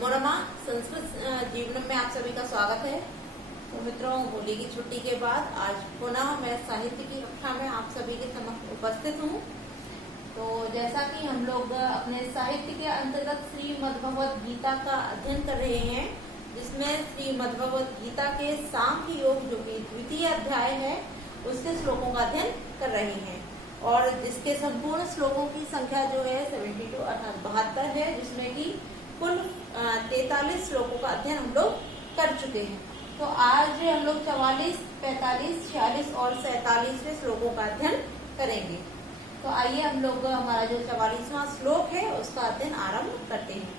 नमो नमः। संस्कृत जीवनम में आप सभी का स्वागत है। तो मित्रों, होली की छुट्टी के बाद आज पुनः मैं साहित्य की कक्षा में आप सभी के समक्ष उपस्थित हूँ। तो जैसा कि हम लोग अपने साहित्य के अंतर्गत श्रीमद्भगवत गीता का अध्ययन कर रहे हैं, जिसमें श्रीमद्भगवत गीता के सांख्य योग जो कि द्वितीय अध्याय है उसके श्लोकों का अध्ययन कर रहे हैं और जिसके संपूर्ण श्लोकों की संख्या जो है 72 अर्थात 72 है, जिसमें कि कुल 43 श्लोकों का अध्ययन हम लोग कर चुके हैं। तो आज हम लोग 44, 45, 46 और 47वें श्लोकों का अध्ययन करेंगे। तो आइए हम लोग हमारा जो 44वां श्लोक है उसका अध्ययन आरंभ करते हैं।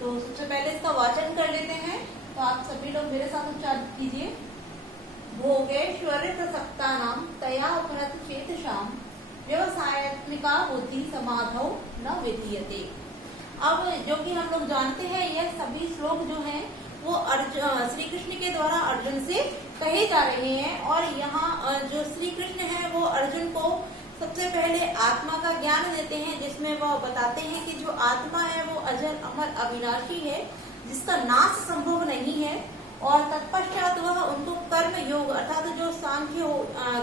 तो सबसे पहले इसका वाचन कर लेते हैं। तो आप सभी लोग मेरे साथ उच्चारण कीजिए। भोगेश्वर प्रसक्तानां तया उपरत चेतसां व्यवसायत्मिका बुद्धि समाधौ न विधीयते। अब जो कि हम लोग जानते हैं, यह सभी श्लोक जो हैं वो श्री कृष्ण के द्वारा अर्जुन से कहे जा रहे हैं और यहाँ जो श्री कृष्ण है वो अर्जुन को सबसे पहले आत्मा का ज्ञान देते हैं, जिसमें वह बताते हैं कि जो आत्मा है वो अजर अमर अविनाशी है, जिसका नाश संभव नहीं है। और तत्पश्चात वह उनको कर्म योग अर्थात जो सांख्य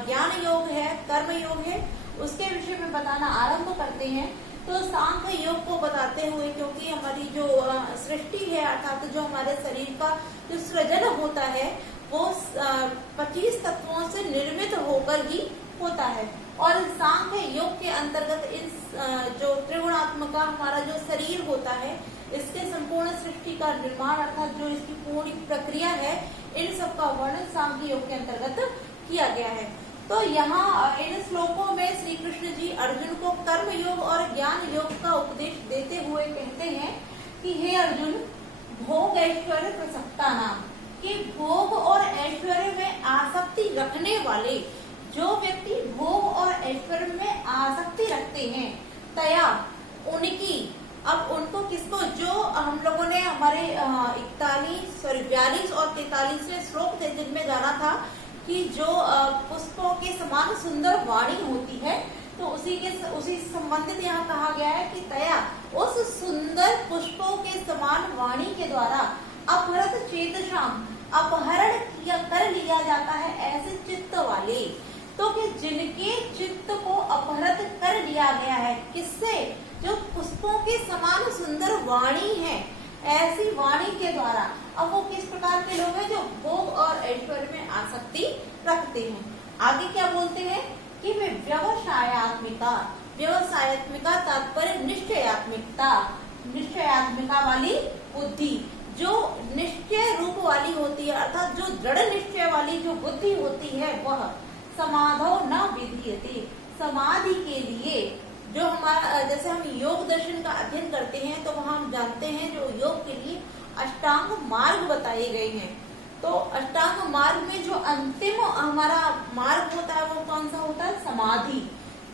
ज्ञान योग है, कर्म योग है, उसके विषय में बताना आरंभ करते हैं। तो सांख्य योग को बताते हुए, क्योंकि हमारी जो सृष्टि है अर्थात जो हमारे शरीर का जो सृजन होता है वो 25 तत्वों से निर्मित होकर ही होता है और सांख्य योग के अंतर्गत इस जो त्रिगुणात्मक हमारा जो शरीर होता है, इसके संपूर्ण सृष्टि का निर्माण अर्थात जो इसकी पूरी प्रक्रिया है, इन सब का वर्णन सांख्य योग के अंतर्गत किया गया है। तो यहाँ इन श्लोकों में श्री कृष्ण जी अर्जुन को कर्म योग और ज्ञान योग का उपदेश देते हुए कहते हैं कि हे अर्जुन, भोग ऐश्वर्य प्रसक्ता नाम, कि भोग और ऐश्वर्य में आसक्ति रखने वाले जो व्यक्ति भोग और ऐश्वर्य में आसक्ति रखते हैं, तया उनकी, अब उनको किसको, जो हम लोगों ने हमारे 42 और 43वें श्लोक थे जिनमें जाना था कि जो पुष्पों के समान सुंदर वाणी होती है, तो उसी संबंधित यहाँ कहा गया है कि तया उस सुंदर पुष्पों के समान वाणी के द्वारा अपहृत चेतसाम, अपहरण कर लिया जाता है ऐसे चित्त वाले। तो कि जिनके चित्त को अपहृत कर लिया गया है, किससे, जो पुष्पों के समान सुंदर वाणी है, ऐसी वाणी के द्वारा। अब वो किस प्रकार के लोग हैं, जो भोग और ऐश्वर्य में आसक्ति रखते हैं। आगे क्या बोलते हैं कि वे व्यवसायत्मिका, व्यवसायत्मिका तात्पर्य निश्चयात्मिकता, निश्चयात्मिका वाली बुद्धि, जो निश्चय रूप वाली होती है अर्थात जो दृढ़ निश्चय वाली जो बुद्धि होती है, वह समाधौ न विधीयते, समाधि के लिए जो हमारा, जैसे हम योग दर्शन का अध्ययन करते हैं तो वहां हम जानते हैं जो योग के लिए अष्टांग मार्ग बताए गए हैं। तो अष्टांग मार्ग में जो अंतिम हमारा मार्ग होता है वो कौन सा होता है, समाधि।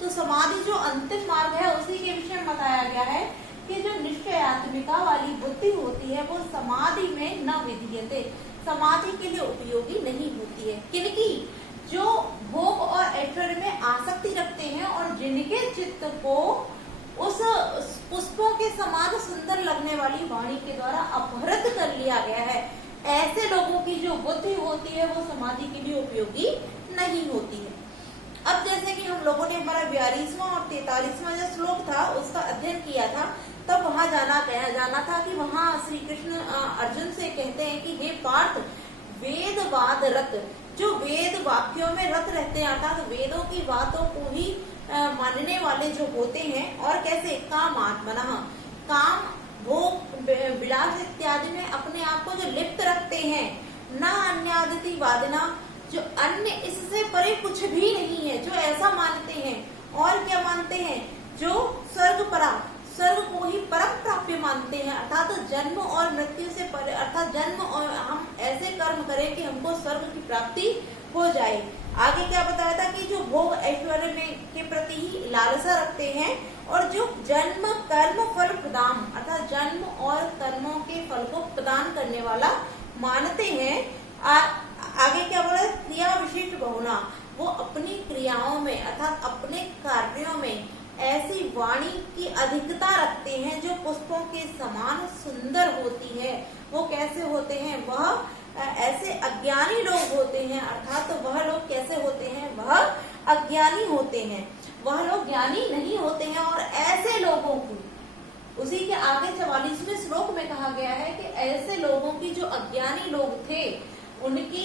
तो समाधि जो अंतिम मार्ग है उसी के विषय में बताया गया है कि जो निश्चयात्मिका वाली बुद्धि होती है वो समाधि में न विधीयते, समाधि के लिए उपयोगी नहीं होती है। किनकी, जो भोग और ऐश्वर्य में आसक्ति रखते हैं और जिनके चित्त को उस पुष्पों के समान सुंदर लगने वाली वाणी के द्वारा अपहृत कर लिया गया है, ऐसे लोगों की जो बुद्धि होती है वो समाधि के लिए उपयोगी नहीं होती है। अब जैसे कि हम लोगों ने हमारा 42वां और 43वां जो श्लोक था उसका अध्ययन किया था, तब वहां जाना था कि वहां श्री कृष्ण अर्जुन से कहते हैं कि हे पार्थ, वेदवाद रत, जो वेद वाक्यों में रत रहते हैं अर्थात वेदों की बातों को ही मानने वाले जो होते हैं, और कैसे, काम आत्मना, काम भोग विलास इत्यादि में अपने आप को जो लिप्त रखते हैं, न अन्यादिति वादना, जो अन्य इससे परे कुछ भी नहीं है, जो ऐसा मानते हैं। और क्या मानते हैं, जो स्वर्ग परा, स्वर्ग को ही परम प्राप्य मानते हैं अर्थात जन्म और मृत्यु से परे, अर्थात जन्म और हम ऐसे कर्म करें कि हमको स्वर्ग की प्राप्ति हो जाए। आगे क्या बताया था कि जो भोग ऐश्वर्य में के प्रति ही लालसा रखते हैं और जो जन्म कर्म फल प्रदान अर्थात जन्म और कर्मों के फल को प्रदान करने वाला मानते हैं। आगे क्या बोला, क्रिया विशिष्ट बहुना, वो अपनी क्रियाओं में अर्थात अपने कार्यों में ऐसी वाणी की अधिकता रखते हैं, जो पुष्पों के समान सुंदर होती है। वो कैसे होते हैं? वह ऐसे अज्ञानी लोग होते हैं, अर्थात तो वह लोग कैसे होते हैं? वह अज्ञानी होते हैं, वह लोग ज्ञानी नहीं होते हैं। और ऐसे लोगों की, उसी के आगे 44वें श्लोक में कहा गया है कि ऐसे लोगों की, जो अज्ञानी लोग थे, उनके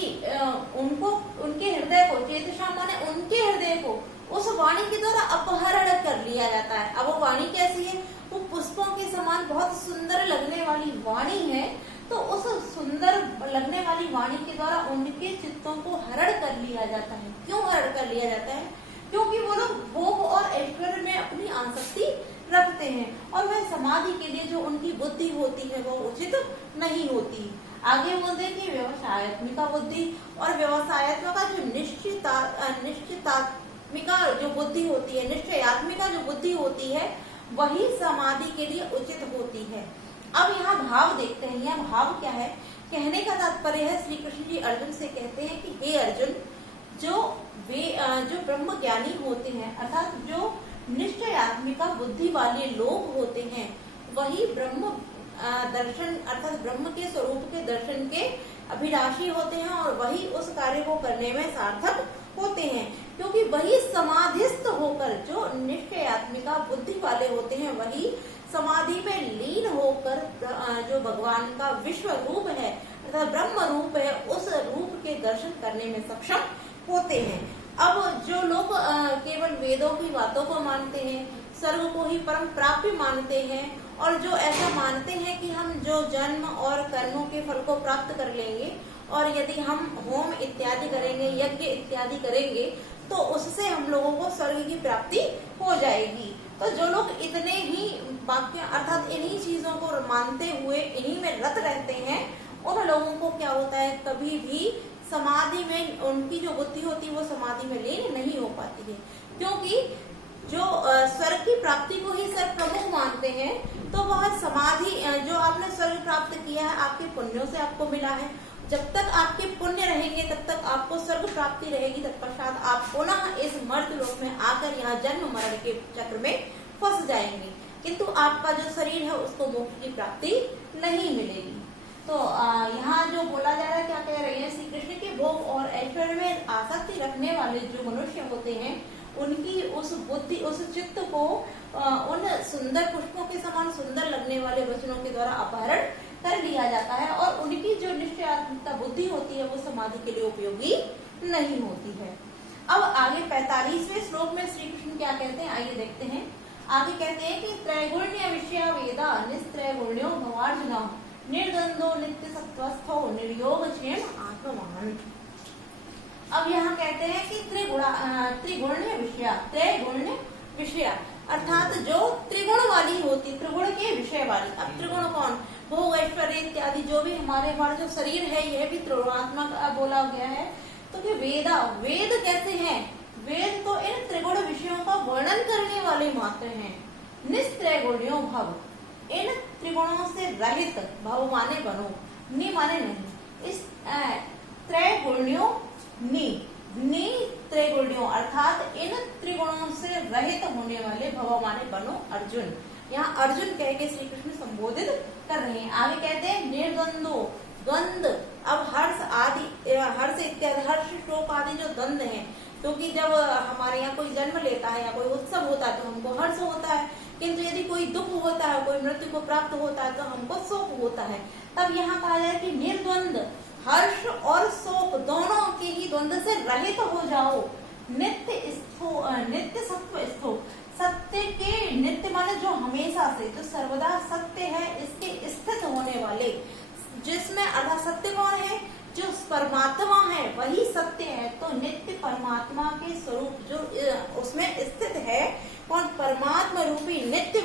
हृदय को, चेतसा माने उनके हृदय को उस वाणी के द्वारा अपहरण कर लिया जाता है। अब वो वाणी कैसी है? वो पुष्पों के समान बहुत सुंदर लगने वाली वाणी है। तो उस सुंदर लगने वाली वाणी के द्वारा उनके चित्तों को हरण कर लिया जाता है। क्यों हरण कर लिया जाता है? क्योंकि वो लोग भोग और ऐश्वर्य में अपनी आसक्ति रखते हैं, और वह समाधि के लिए जो उनकी बुद्धि होती है वो उचित नहीं होती। आगे बोलते हैं कि व्यवसायत्मिका बुद्धि, और व्यवसायत्मिका जो निश्चितात्मिका जो बुद्धि होती है, निश्चयात्मिका जो बुद्धि होती है, वही समाधि के लिए उचित होती है। अब यहाँ भाव देखते हैं। यह भाव क्या है? कहने का तात्पर्य है, श्री कृष्ण जी अर्जुन से कहते हैं कि हे अर्जुन, जो ब्रह्म ज्ञानी होते हैं, अर्थात जो निश्चयात्मिका बुद्धि वाले लोग होते हैं, वही ब्रह्म दर्शन अर्थात ब्रह्म के स्वरूप के दर्शन के अभिलाषी होते हैं, और वही उस कार्य को करने में सार्थक होते हैं। क्योंकि वही समाधिस्थ होकर, जो निश्चयात्मिका बुद्धि वाले होते हैं, वही समाधि में लीन होकर जो भगवान का विश्व रूप है अर्थात ब्रह्म रूप है, उस रूप के दर्शन करने में सक्षम होते हैं। अब जो लोग केवल वेदों की बातों को मानते हैं, स्वर्ग को ही परम प्राप्य मानते हैं, और जो ऐसा मानते हैं कि हम जो जन्म और कर्मों के फल को प्राप्त कर लेंगे, और यदि हम होम इत्यादि करेंगे, यज्ञ इत्यादि करेंगे, तो उससे हम लोगों को स्वर्ग की प्राप्ति हो जाएगी। तो जो लोग इतने ही वाक्य अर्थात इन्हीं चीजों को मानते हुए इन्हीं में रत रहते हैं, उन लोगों को क्या होता है? कभी भी समाधि में उनकी जो बुद्धि होती है वो समाधि में लीन नहीं हो पाती है। क्योंकि जो स्वर्ग की प्राप्ति को ही सर्व प्रमुख मानते हैं, तो वह समाधि, जो आपने स्वर्ग प्राप्त किया है, आपके पुण्यों से आपको मिला है। जब तक आपके पुण्य रहेंगे तब तक आपको स्वर्ग प्राप्ति रहेगी। तत्पश्चात आप पुनः इस मर्त्य लोक में आकर यहाँ जन्म मरण के चक्र में फंस जाएंगे, किंतु आपका जो शरीर है उसको मोक्ष की प्राप्ति नहीं मिलेगी। तो यहाँ जो बोला जा रहा है, क्या कह रहे हैं श्री कृष्ण के? भोग और ऐश्वर्य में आसक्ति रखने वाले जो मनुष्य होते हैं, उनकी उस बुद्धि, उस चित्त को उन सुंदर पुष्पों के समान सुंदर लगने वाले वचनों के द्वारा अपहरण कर लिया जाता है, और उनकी जो निश्चयात्मिका बुद्धि होती है वो समाधि के लिए उपयोगी नहीं होती है। अब आगे 45वें श्लोक में श्री कृष्ण क्या कहते हैं, आइए देखते हैं। आगे कहते हैं कि त्रैगुण्य विषया वेदा निस्त्रैगुण्यो भवार्जुन निर्द्वंदो नित्य सत्वस्थो निर्योग क्षेम आत्मवान। अब यहाँ कहते हैं कि त्रिगुण्य विषया, त्रैगुण्य विषया अर्थात जो त्रिगुण वाली होती, त्रिगुण के विषय वाली। अब त्रिगुण कौन? भोग ऐश्वर्य इत्यादि जो भी हमारा जो शरीर है, यह भी त्रिगुणात्मक बोला गया है। तो कि वेद कैसे हैं? वेद तो इन त्रिगुण विषयों का वर्णन करने वाले मात्र हैं। निस्त्रैगुण्यो भव, इन त्रिगुणों से रहित, भव माने बनो, नि माने नहीं, इस त्रैगुण्यो नि त्रैगुण्यो अर्थात इन त्रिगुणों से रहित होने वाले, भव माने बनो अर्जुन। यहाँ अर्जुन कह के श्री कृष्ण संबोधित कर रहे हैं। आगे कहते हैं निर्द्वंदो, द्वंद। अब हर्ष आदि, हर्ष इत्यादि, हर्ष शोक आदि जो द्वंद है, क्योंकि जब हमारे यहाँ कोई जन्म लेता है या कोई उत्सव होता है तो हमको हर्ष होता है, किंतु यदि कोई दुख होता है, कोई मृत्यु को प्राप्त होता है तो हमको शोक होता है। तब यहाँ कहा जाए कि निर्द्वंद, हर्ष और शोक दोनों के ही द्वंद से रहित हो जाओ। नित्य सत्व स्थो, सत्य के, नित्य माने जो हमेशा से, जो सर्वदा सत्य है, इसके स्थित होने वाले, जिसमें अर्थात सत्य कौन है? जो परमात्मा है वही सत्य है। तो नित्य परमात्मा के स्वरूप जो उसमें स्थित है, कौन? परमात्मा रूपी नित्य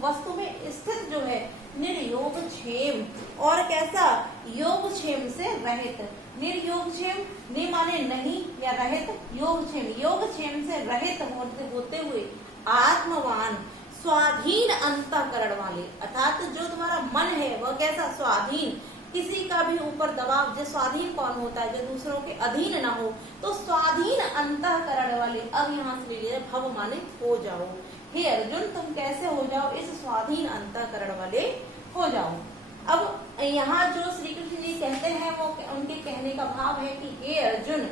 वस्तु में स्थित जो है, निर्योग क्षेम, और कैसा? योग क्षेम से रहित। निर्योग क्षेम, नि माने नहीं या रहित, योग क्षेम से रहित होते हुए आत्मवान, स्वाधीन अंतःकरण वाले, अर्थात जो तुम्हारा मन है वह कैसा? स्वाधीन, किसी का भी ऊपर दबाव, जो स्वाधीन कौन होता है? जो दूसरों के अधीन ना हो, तो स्वाधीन अंतःकरण वाले। अब यहाँ से ले लिया भव माने हो जाओ, हे अर्जुन तुम कैसे हो जाओ, इस स्वाधीन अंतःकरण वाले हो जाओ। अब यहाँ जो श्री कृष्ण जी कहते हैं वो उनके कहने का भाव है कि हे अर्जुन,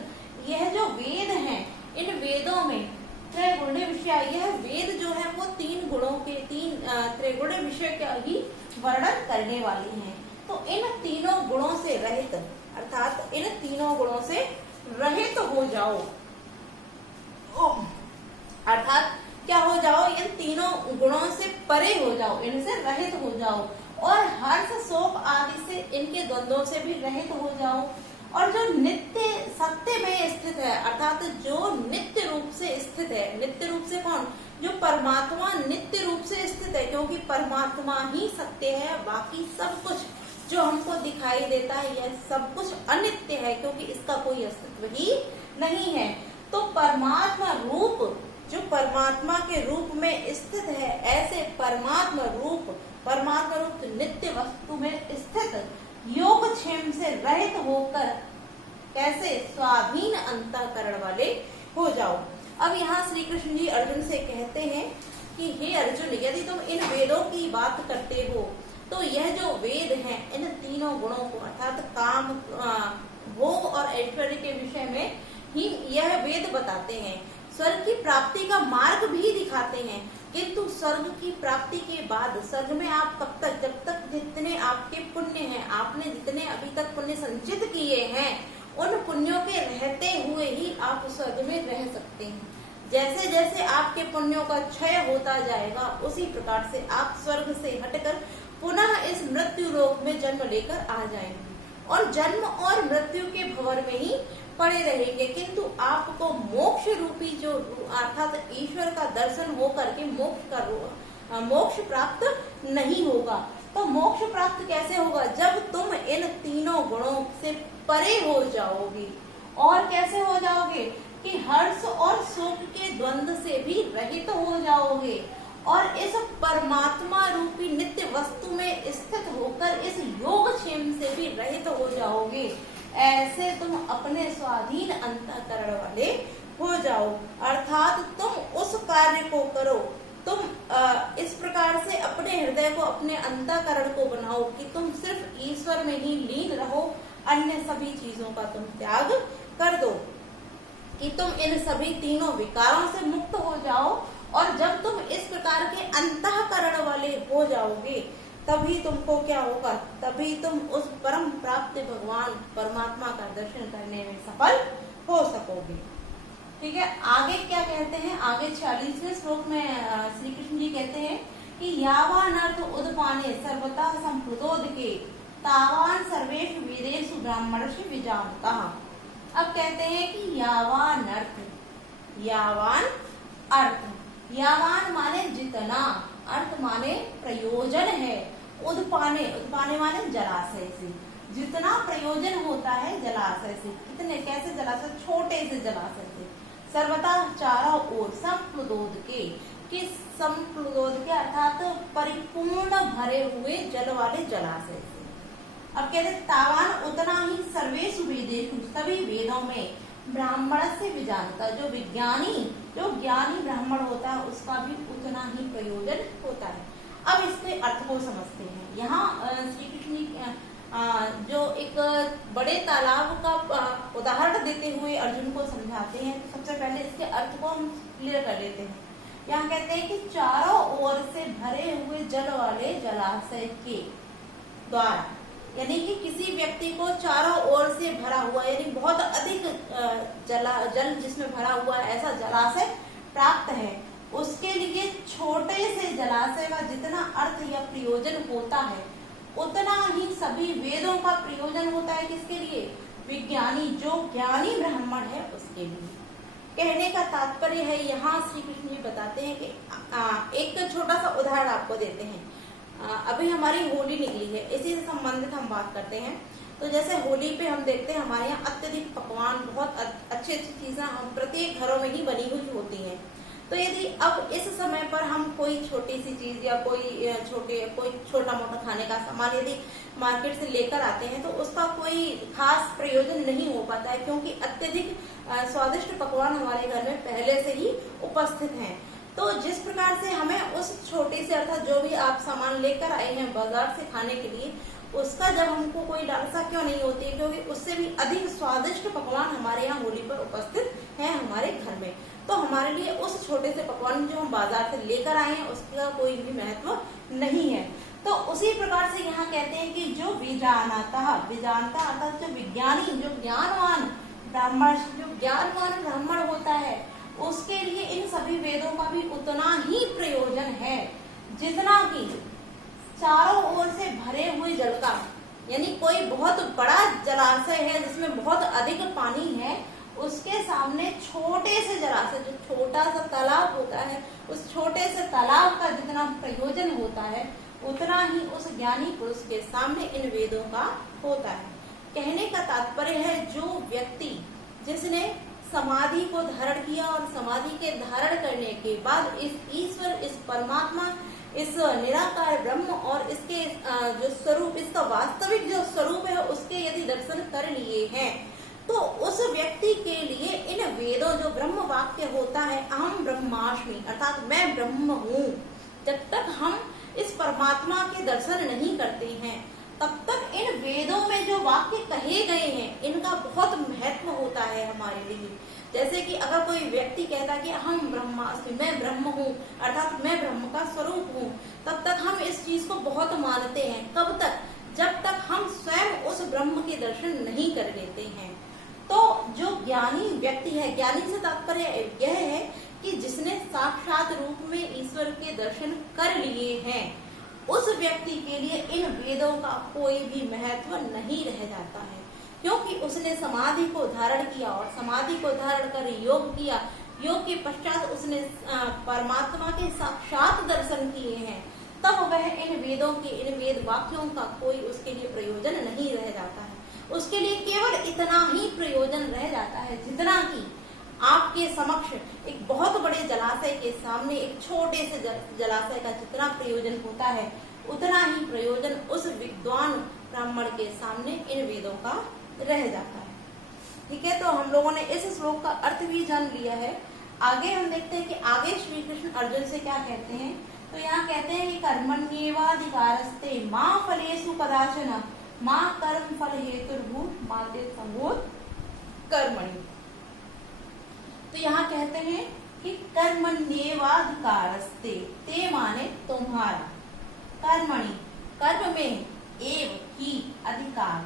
यह जो वेद हैं, इन वेदों में त्रैगुण्य विषय, यह वेद जो है वो तीन गुणों के, तीन त्रैगुण्य विषय का ही वर्णन करने वाली हैं। तो इन तीनों गुणों से रहित, अर्थात इन तीनों गुणों से रहित हो जाओ, अर्थात क्या हो जाओ, इन तीनों गुणों से परे हो जाओ, इनसे रहित हो जाओ, और हर्ष शोक आदि से, इनके द्वंद्वों से भी रहित हो जाओ। और जो नित्य सत्य में स्थित है, अर्थात जो नित्य रूप से स्थित है, नित्य रूप से कौन, जो परमात्मा नित्य रूप से स्थित है, क्योंकि परमात्मा ही सत्य है, बाकी सब कुछ जो हमको दिखाई देता है यह सब कुछ अनित्य है, क्योंकि इसका कोई अस्तित्व ही नहीं है। तो परमात्मा रूप, जो परमात्मा के रूप में स्थित है, ऐसे परमात्मा रूप नित्य वस्तु में स्थित योगक्षेम से रहित होकर कैसे स्वाधीन अंतःकरण वाले हो जाओ। अब यहाँ श्री कृष्ण जी अर्जुन से कहते हैं कि हे अर्जुन, यदि तुम इन वेदों की बात करते हो तो यह जो वेद हैं, इन तीनों गुणों को, अर्थात काम, भोग और ऐश्वर्य के विषय में ही यह वेद बताते हैं। स्वर्ग की प्राप्ति का मार्ग भी दिखाते हैं, किंतु स्वर्ग की प्राप्ति के बाद स्वर्ग में आप कब तक, जब तक जितने आपके पुण्य हैं, आपने जितने अभी तक पुण्य संचित किए हैं, उन पुण्यों के रहते हुए ही आप स्वर्ग में रह सकते हैं। जैसे जैसे आपके पुण्यों का क्षय होता जाएगा, उसी प्रकार से आप स्वर्ग से हटकर पुनः इस मृत्यु लोक में जन्म लेकर आ जाएंगे और जन्म और मृत्यु के भंवर में ही पड़े रहेंगे। किंतु आपको मोक्ष रूपी जो, अर्थात ईश्वर का दर्शन हो करके मोक्ष प्राप्त नहीं होगा। तो मोक्ष प्राप्त कैसे होगा, जब तुम इन तीनों गुणों से परे हो जाओगे। और कैसे हो जाओगे कि हर्ष और शोक के द्वंद्व से भी रहित हो जाओगे और इस परमात्मा रूपी नित्य वस्तु में स्थित होकर इस योगक्षेम से भी रहित हो जाओगे। ऐसे तुम अपने स्वाधीन अंतःकरण वाले हो जाओ, अर्थात तुम उस कार्य को करो, तुम इस प्रकार से अपने हृदय को, अपने अंतःकरण को बनाओ कि तुम सिर्फ ईश्वर में ही लीन रहो, अन्य सभी चीजों का तुम त्याग कर दो, कि तुम इन सभी तीनों विकारों से मुक्त हो जाओ। और जब तुम इस प्रकार के अंतःकरण वाले हो जाओगे, तभी तुमको क्या होगा, तभी तुम उस परम प्राप्त भगवान परमात्मा का दर्शन करने में सफल हो सकोगे। ठीक है, आगे क्या कहते हैं, आगे 46वें श्लोक में श्री कृष्ण जी कहते हैं कि यावान अर्थ उदपाने सर्वतः संप्लुतोदके तावान सर्वेषु वेदेषु ब्राह्मणस्य विजानतः। अब कहते हैं कि यावान अर्थ, यावान अर्थ, यावान माने जितना, अर्थ माने प्रयोजन है, उदपाने, उदपाने माने जलाशय से, जितना प्रयोजन होता है जलाशय से, कितने, कैसे जलाशय, छोटे से जलाशय से, सर्वथा चारों ओर, संप्लुतोदके, कि संप्लुतोदके अर्थात परिपूर्ण भरे हुए जल वाले जलाशय से। अब कहते तावान उतना ही सर्वेषु वेदेषु, सभी वेदों में, ब्राह्मण से विजानता, जो विज्ञानी, जो ज्ञानी ब्राह्मण होता है उसका भी उतना ही प्रयोजन होता है। अब इसके अर्थ को समझते हैं। यहाँ श्री कृष्ण जो एक बड़े तालाब का उदाहरण देते हुए अर्जुन को समझाते हैं, तो सबसे पहले इसके अर्थ को हम क्लियर कर लेते हैं। यहाँ कहते हैं कि चारों ओर से भरे हुए जल वाले जलाशय के द्वारा, यानी कि किसी व्यक्ति को चारों ओर से भरा हुआ, यानी बहुत अधिक जल जिसमें भरा हुआ ऐसा जलाशय प्राप्त है, उसके लिए छोटे से जलाशय का जितना अर्थ या प्रयोजन होता है, उतना ही सभी वेदों का प्रयोजन होता है। किसके लिए, विज्ञानी, जो ज्ञानी ब्राह्मण है उसके लिए। कहने का तात्पर्य है, यहाँ श्री कृष्ण जी बताते हैं कि एक छोटा सा उदाहरण आपको देते हैं। अभी हमारी होली निकली है, इसी से संबंधित हम बात करते हैं। तो जैसे होली पे हम देखते हैं हमारे यहाँ अत्यधिक पकवान, बहुत अच्छी अच्छी चीजें हम प्रत्येक घरों में ही बनी हुई होती हैं। तो यदि अब इस समय पर हम कोई छोटी सी चीज या कोई छोटा मोटा खाने का सामान यदि मार्केट से लेकर आते हैं, तो उसका कोई खास प्रयोजन नहीं हो पाता है, क्योंकि अत्यधिक स्वादिष्ट पकवान हमारे घर में पहले से ही उपस्थित हैं। तो जिस प्रकार से हमें उस छोटे से अर्थात जो भी आप सामान लेकर आए हैं बाजार से खाने के लिए, उसका जब हमको कोई लालसा क्यों नहीं होती है, क्योंकि उससे भी अधिक स्वादिष्ट पकवान हमारे यहाँ होली पर उपस्थित है हमारे घर में। तो हमारे लिए उस छोटे से पकवान जो हम बाजार से लेकर आए हैं उसका कोई भी महत्व नहीं है। तो उसी प्रकार से यहाँ कहते हैं कि जो विजानता अर्थात जो विज्ञानी, जो ज्ञानवान ब्राह्मण, जो ज्ञानवान ब्राह्मण होता है, उसके लिए इन सभी वेदों का भी उतना ही प्रयोजन है जितना कि चारों ओर से भरे हुए जल का, यानी कोई बहुत बड़ा जलाशय है जिसमें बहुत अधिक पानी है, उसके सामने छोटे से जलाशय, जो छोटा सा तालाब होता है, उस छोटे से तालाब का जितना प्रयोजन होता है उतना ही उस ज्ञानी पुरुष के सामने इन वेदों का होता है। कहने का तात्पर्य है जो व्यक्ति जिसने समाधि को धारण किया और समाधि के धारण करने के बाद इस ईश्वर, इस परमात्मा, इस निराकार ब्रह्म और इसके जो स्वरूप, इसका वास्तविक जो स्वरूप है उसके यदि दर्शन कर लिए हैं, तो उस व्यक्ति के लिए इन वेदों, जो ब्रह्म वाक्य होता है अहम ब्रह्मास्मि अर्थात मैं ब्रह्म हूँ, जब तक हम इस परमात्मा के दर्शन नहीं करते हैं तब तक इन वेदों में जो वाक्य कहे गए हैं इनका बहुत महत्व होता है हमारे लिए। जैसे कि अगर कोई व्यक्ति कहता है कि हम ब्रह्मास्मि, मैं ब्रह्म हूँ अर्थात मैं ब्रह्म का स्वरूप हूँ, तब तक हम इस चीज को बहुत मानते हैं। कब तक? जब तक हम स्वयं उस ब्रह्म के दर्शन नहीं कर लेते हैं। तो जो ज्ञानी व्यक्ति है, ज्ञानी से तात्पर्य यह है कि जिसने साक्षात रूप में ईश्वर के दर्शन कर लिए हैं, उस व्यक्ति के लिए इन वेदों का कोई भी महत्व नहीं रह जाता है, क्योंकि उसने समाधि को धारण किया और समाधि को धारण कर योग किया। योग के पश्चात उसने परमात्मा के साक्षात दर्शन किए हैं, तब वह इन वेदों के, इन वेद वाक्यों का कोई उसके लिए प्रयोजन नहीं रह जाता है। उसके लिए केवल इतना ही प्रयोजन रह जाता है जितना कि आपके समक्ष एक बहुत बड़े जलाशय के सामने एक छोटे से जलाशय का जितना प्रयोजन होता है उतना ही प्रयोजन उस विद्वान ब्राह्मण के सामने इन वेदों का रह जाता है। ठीक है, तो हम लोगों ने इस श्लोक का अर्थ भी जान लिया है। आगे हम देखते हैं कि आगे श्री कृष्ण अर्जुन से क्या कहते हैं। तो यहाँ कहते हैं कि कर्मण्येवाधिकारस्ते मां फलेषु कदाचन मां कर्म फल हेतुर्भूत माते संगोत कर्मणि। तो यहाँ कहते हैं कि कर्मण्येवाधिकारस्ते, ते माने तुम्हारा, कर्मणि कर्म में, एव ही अधिकार,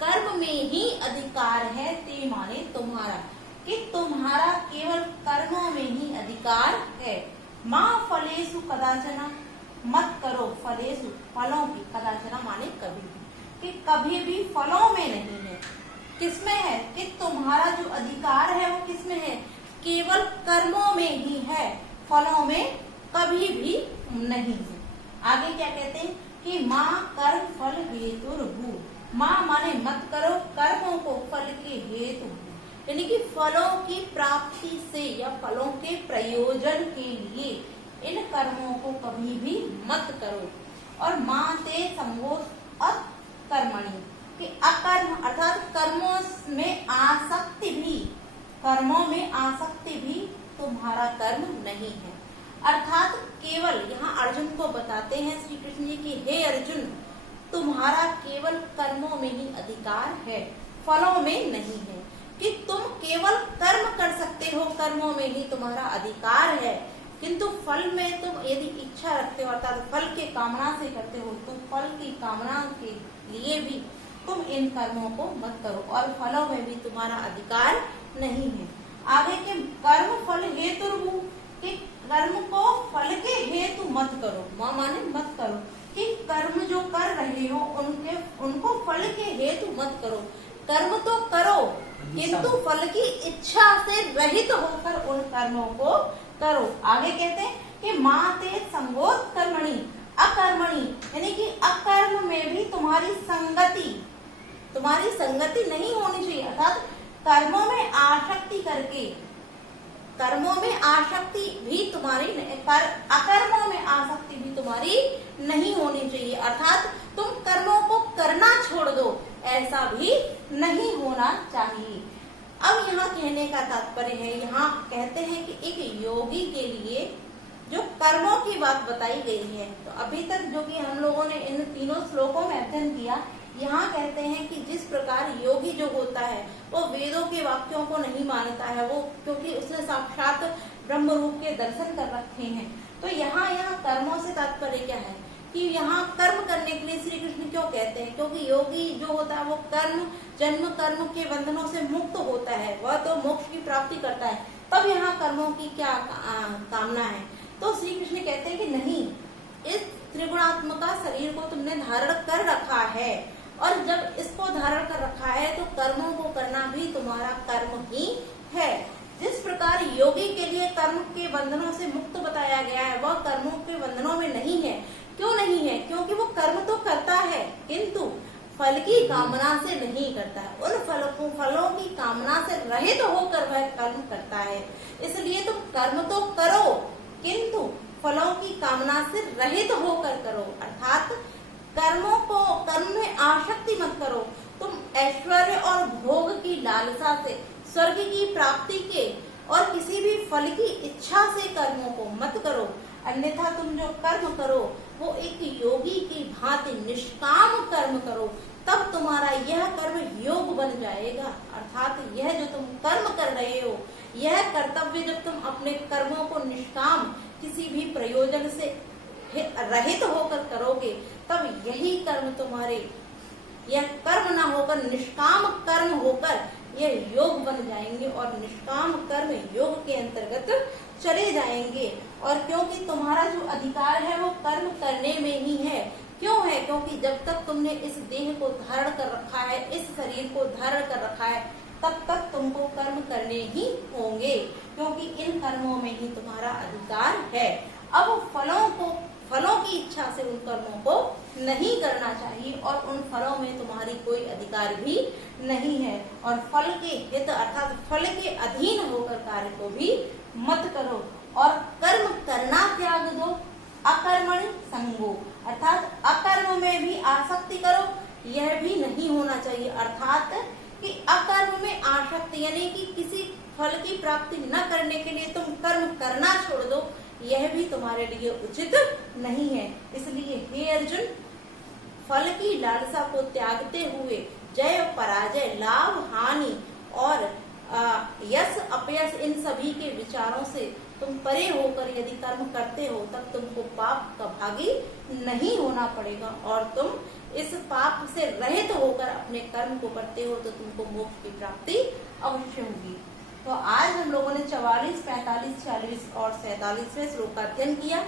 कर्म में ही अधिकार है, ते माने तुम्हारा, कि तुम्हारा केवल कर्मों में ही अधिकार है। मां फलेषु कदाचन, मत करो, फलेषु फलों की, कदाचन माने कभी भी, कि कभी भी फलों में नहीं है। किसमें है? कि तुम्हारा जो अधिकार है वो किसमें है? केवल कर्मों में ही है, फलों में कभी भी नहीं है। आगे क्या कहते हैं कि मां कर्म फल हेतुर्भू, मां माने मत करो, कर्मों को फल के हेतु, यानी कि फलों की प्राप्ति से या फलों के प्रयोजन के लिए इन कर्मों को कभी भी मत करो। और मां ते संगोत अकर्मणि, कि अकर्म अर्थात कर्मों में आसक्ति भी, कर्मों में आसक्ति भी तुम्हारा कर्म नहीं है। अर्थात केवल यहाँ अर्जुन को बताते हैं श्री कृष्ण जी की हे अर्जुन, तुम्हारा केवल कर्मों में ही अधिकार है, फलों में नहीं है। कि तुम केवल कर्म कर सकते हो, कर्मों में ही तुम्हारा अधिकार है, किंतु फल में तुम यदि इच्छा रखते हो अर्थात फल के कामना से करते हो तो फल की कामना के लिए भी तुम इन कर्मों को मत करो और फलों में भी तुम्हारा अधिकार नहीं है। आगे के कर्म फल हेतुर्भू, कि कर्म को फल के हेतु मत करो, माने मत करो, कि कर्म जो कर रहे हो उनको फल के हेतु मत करो। कर्म तो करो किंतु फल की इच्छा से रहित होकर उन कर्मों को करो। आगे कहते हैं कि माते संगोत कर्मणि अकर्मणि, यानी कि अकर्म में भी तुम्हारी संगति नहीं होनी चाहिए। अर्थात कर्मों में आसक्ति करके, कर्मों में आसक्ति भी तुम्हारी, अकर्मों में आसक्ति भी तुम्हारी नहीं होनी चाहिए। अर्थात तुम कर्मों को करना छोड़ दो, ऐसा भी नहीं होना चाहिए। अब यहाँ कहने का तात्पर्य है, यहाँ कहते हैं कि एक योगी के लिए कर्मों की बात बताई गई है। तो अभी तक जो कि हम लोगों ने इन तीनों श्लोकों में अध्ययन किया, यहाँ कहते हैं कि जिस प्रकार योगी जो होता है वो वेदों के वाक्यों को नहीं मानता है, वो क्योंकि उसने साक्षात ब्रह्म रूप के दर्शन कर रखे हैं। तो यहाँ कर्मों से तात्पर्य क्या है कि यहाँ कर्म करने के लिए श्री कृष्ण क्यों कहते हैं, क्योंकि योगी जो होता है वो जन्म कर्म के बंधनों से मुक्त होता है, वह तो मोक्ष की प्राप्ति करता है। तब यहाँ कर्मों की क्या कामना है। तो श्री कृष्ण कहते हैं कि नहीं, इस त्रिगुणात्मक शरीर को तुमने धारण कर रखा है, और जब इसको धारण कर रखा है तो कर्मों को करना भी तुम्हारा कर्म ही है। जिस प्रकार योगी के लिए कर्म के बंधनों से मुक्त बताया गया है, वह कर्मों के बंधनों में नहीं है। क्यों नहीं है? क्योंकि वो कर्म तो करता है किंतु फल की कामना से नहीं करता है। उन फलों की कामना से रहित होकर वह कर्म करता है। इसलिए तुम कर्म तो करो किंतु फलों की कामना से रहित होकर करो, अर्थात कर्म में आसक्ति मत करो। तुम ऐश्वर्य और भोग की लालसा से, स्वर्ग की प्राप्ति के और किसी भी फल की इच्छा से कर्मों को मत करो, अन्यथा तुम जो कर्म करो वो एक योगी की भांति निष्काम कर्म करो, तब तुम्हारा यह कर्म योग बन जाएगा। अर्थात यह जो तुम कर्म कर रहे हो, यह कर्तव्य जब तुम अपने कर्मों को निष्काम किसी भी प्रयोजन से रहित होकर करोगे, तब यही कर्म तुम्हारे, यह कर्म ना होकर निष्काम कर्म होकर यह योग बन जाएंगे, और निष्काम कर्म योग के अंतर्गत चले जाएंगे। और क्योंकि तुम्हारा जो अधिकार है वो कर्म करने में ही है। क्यों है? क्योंकि जब तक तुमने इस देह को धारण कर रखा है, इस शरीर को धारण कर रखा है, तब तक तुमको कर्म करने ही होंगे, क्योंकि इन कर्मों में ही तुम्हारा अधिकार है। अब फलों की इच्छा से उन कर्मों को नहीं करना चाहिए, और उन फलों में तुम्हारी कोई अधिकार भी नहीं है। और फल के हित अर्थात फल के अधीन होकर कार्य को भी मत करो, और कर्म करना त्याग दो। अकर्मणि संगो, अर्थात अकर्म में भी आसक्ति करो, यह भी नहीं होना चाहिए। अर्थात कि अकर्म में आसक्ति यानी कि किसी फल की प्राप्ति न करने के लिए तुम कर्म करना छोड़ दो, यह भी तुम्हारे लिए उचित नहीं है। इसलिए हे अर्जुन, फल की लालसा को त्यागते हुए जय पराजय, लाभ हानि और यश अपयश, इन सभी के विचारों से तुम परे होकर यदि कर्म करते हो, तब तुमको पाप का भागी नहीं होना पड़ेगा, और तुम इस पाप से रहित होकर अपने कर्म को करते हो तो तुमको मोक्ष की प्राप्ति अवश्य होगी। तो आज हम लोगों ने 44, 45, 46 और 47वें श्लोक का अध्ययन किया।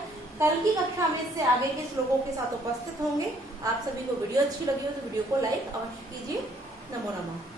कल की कक्षा में इससे आगे के श्लोकों के साथ उपस्थित होंगे। आप सभी को वीडियो अच्छी लगी हो तो वीडियो को लाइक अवश्य कीजिए। नमो नमः।